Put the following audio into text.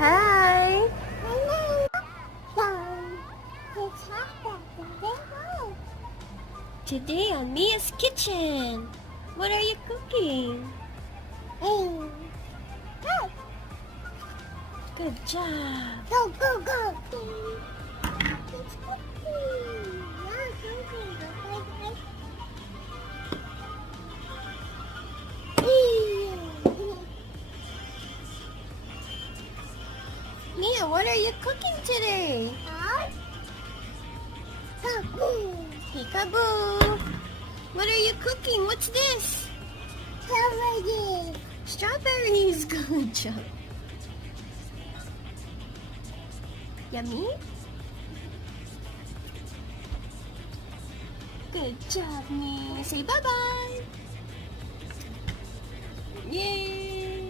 Hi. Today on Mia's Kitchen. What are you cooking? Good job. Go, go, go. It's cooking. Yeah, go, go, go. Mia, what are you cooking today? Peekaboo. What are you cooking? What's this? Strawberries. Good job. Yummy? Good job, Mia. Say bye-bye. Yay.